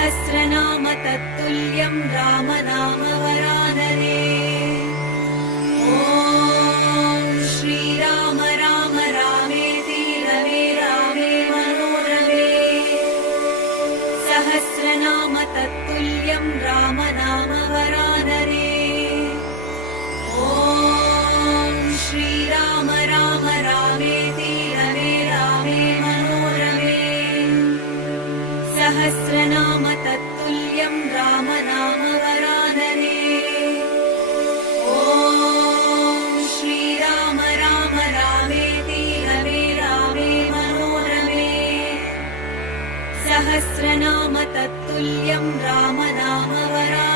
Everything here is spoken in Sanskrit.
सहस्रनाम तत्तुल्यं रामनाम वरानने। ॐ श्रीराम राम रामेति रमे रामे मनोरमे। सहस्रनाम तत्तुल्यं रामनाम वरानने। ॐ श्रीराम राम रामेति रमे रामे मनोरमे। सहस्रनाम तत्तुल्यं रामनाम वरानने। ॐ श्रीराम राम रामेति रमे रामे मनोरमे। सहस्रनाम तत्तुल्यं रामनाम वरानने।